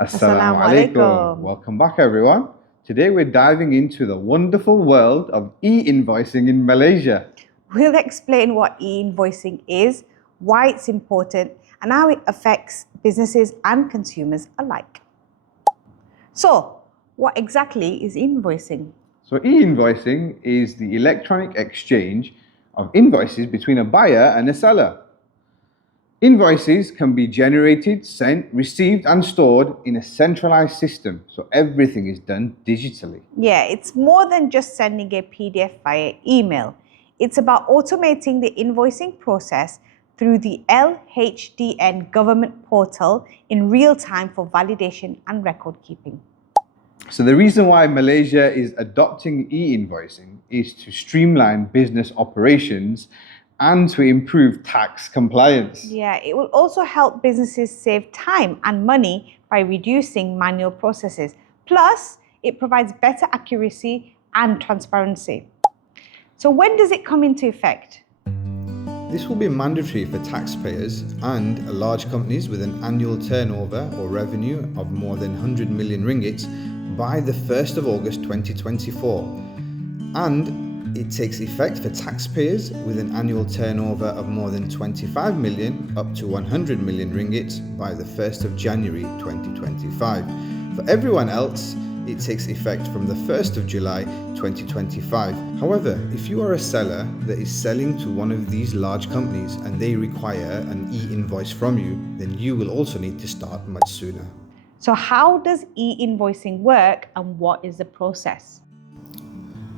Assalamu alaikum. Welcome back, everyone. Today we're diving into the wonderful world of e-invoicing in Malaysia. We'll explain what e-invoicing is, why it's important, and how it affects businesses and consumers alike. So, what exactly is invoicing? So e-invoicing is the electronic exchange of invoices between a buyer and a seller. Invoices can be generated, sent, received and stored in a centralized system, so everything is done digitally. Yeah, it's more than just sending a PDF via email. It's about automating the invoicing process through the LHDN government portal in real time for validation and record keeping. So the reason why Malaysia is adopting e-invoicing is to streamline business operations and to improve tax compliance. Yeah, it will also help businesses save time and money by reducing manual processes. Plus, it provides better accuracy and transparency. So when does it come into effect? This will be mandatory for taxpayers and large companies with an annual turnover or revenue of more than 100 million ringgit by the 1st of August 2024. And it takes effect for taxpayers with an annual turnover of more than 25 million up to 100 million ringgit by the 1st of January 2025. For everyone else, it takes effect from the 1st of July 2025. However, if you are a seller that is selling to one of these large companies and they require an e-invoice from you, then you will also need to start much sooner. So how does e-invoicing work and what is the process?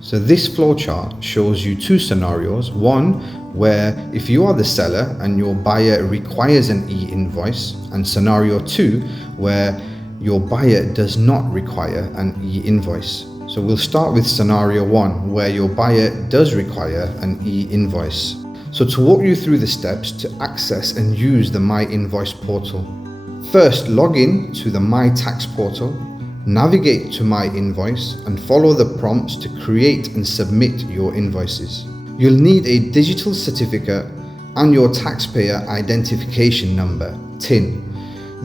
So this flowchart shows you two scenarios. One, where if you are the seller and your buyer requires an e-invoice, and scenario two, where your buyer does not require an e-invoice. So we'll start with scenario one, where your buyer does require an e-invoice. So to walk you through the steps to access and use the My Invoice portal. First, log in to the My Tax portal. Navigate to My Invoice and follow the prompts to create and submit your invoices. You'll need a digital certificate and your taxpayer identification number, TIN.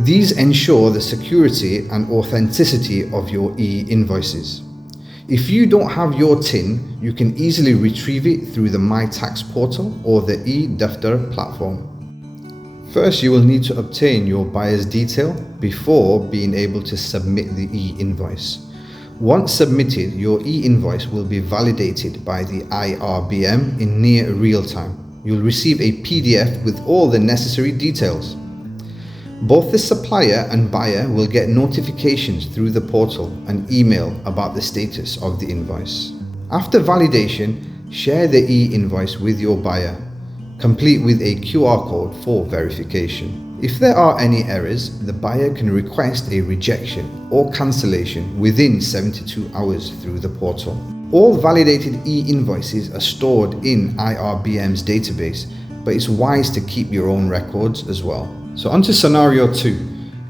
These ensure the security and authenticity of your e-invoices. If you don't have your TIN, you can easily retrieve it through the My Tax portal or the e-Daftar platform. First, you will need to obtain your buyer's detail before being able to submit the e-invoice. Once submitted, your e-invoice will be validated by the IRBM in near real time. You'll receive a PDF with all the necessary details. Both the supplier and buyer will get notifications through the portal and email about the status of the invoice. After validation, share the e-invoice with your buyer, complete with a QR code for verification. If there are any errors, the buyer can request a rejection or cancellation within 72 hours through the portal. All validated e-invoices are stored in IRBM's database, but it's wise to keep your own records as well. So onto scenario 2.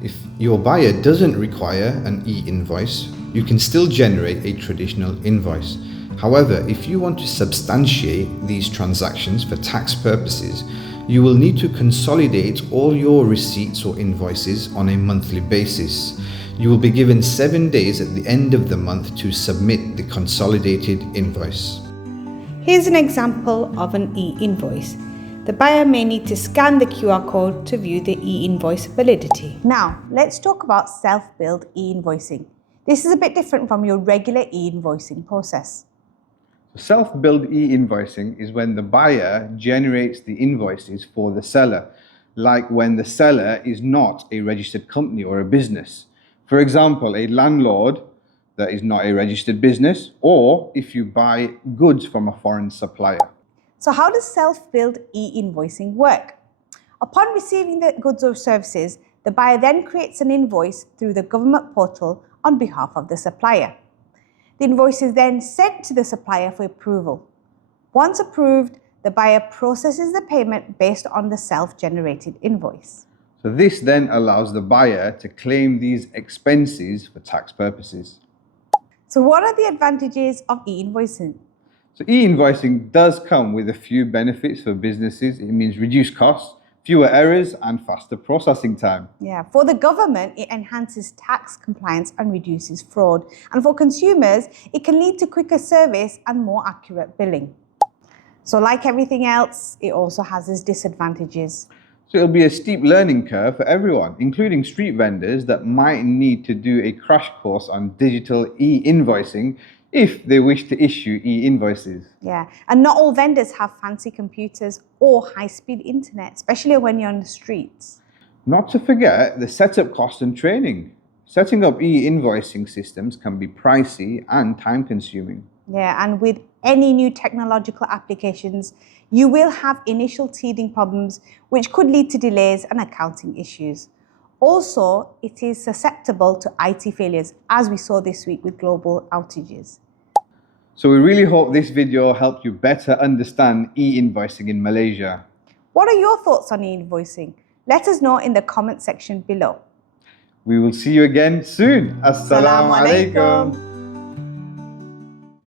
If your buyer doesn't require an e-invoice, you can still generate a traditional invoice. However, if you want to substantiate these transactions for tax purposes, you will need to consolidate all your receipts or invoices on a monthly basis. You will be given 7 days at the end of the month to submit the consolidated invoice. Here's an example of an e-invoice. The buyer may need to scan the QR code to view the e-invoice validity. Now, let's talk about self-billed e-invoicing. This is a bit different from your regular e-invoicing process. Self-billed e-invoicing is when the buyer generates the invoices for the seller, like when the seller is not a registered company or a business. For example, a landlord that is not a registered business, or if you buy goods from a foreign supplier. So how does self-billed e-invoicing work? Upon receiving the goods or services, the buyer then creates an invoice through the government portal on behalf of the supplier. The invoice is then sent to the supplier for approval. Once approved, the buyer processes the payment based on the self-generated invoice. So this then allows the buyer to claim these expenses for tax purposes. So what are the advantages of e-invoicing? So e-invoicing does come with a few benefits for businesses. It means reduced costs, fewer errors and faster processing time. Yeah, for the government, it enhances tax compliance and reduces fraud. And for consumers, it can lead to quicker service and more accurate billing. So like everything else, it also has its disadvantages. So it'll be a steep learning curve for everyone, including street vendors that might need to do a crash course on digital e-invoicing if they wish to issue e-invoices. Yeah, and not all vendors have fancy computers or high-speed internet, especially when you're on the streets. Not to forget the setup cost and training. Setting up e-invoicing systems can be pricey and time-consuming. Yeah, and with any new technological applications, you will have initial teething problems which could lead to delays and accounting issues. Also, it is susceptible to IT failures, as we saw this week with global outages. So we really hope this video helped you better understand e-invoicing in Malaysia. What are your thoughts on e-invoicing? Let us know in the comment section below. We will see you again soon. Assalamu alaikum.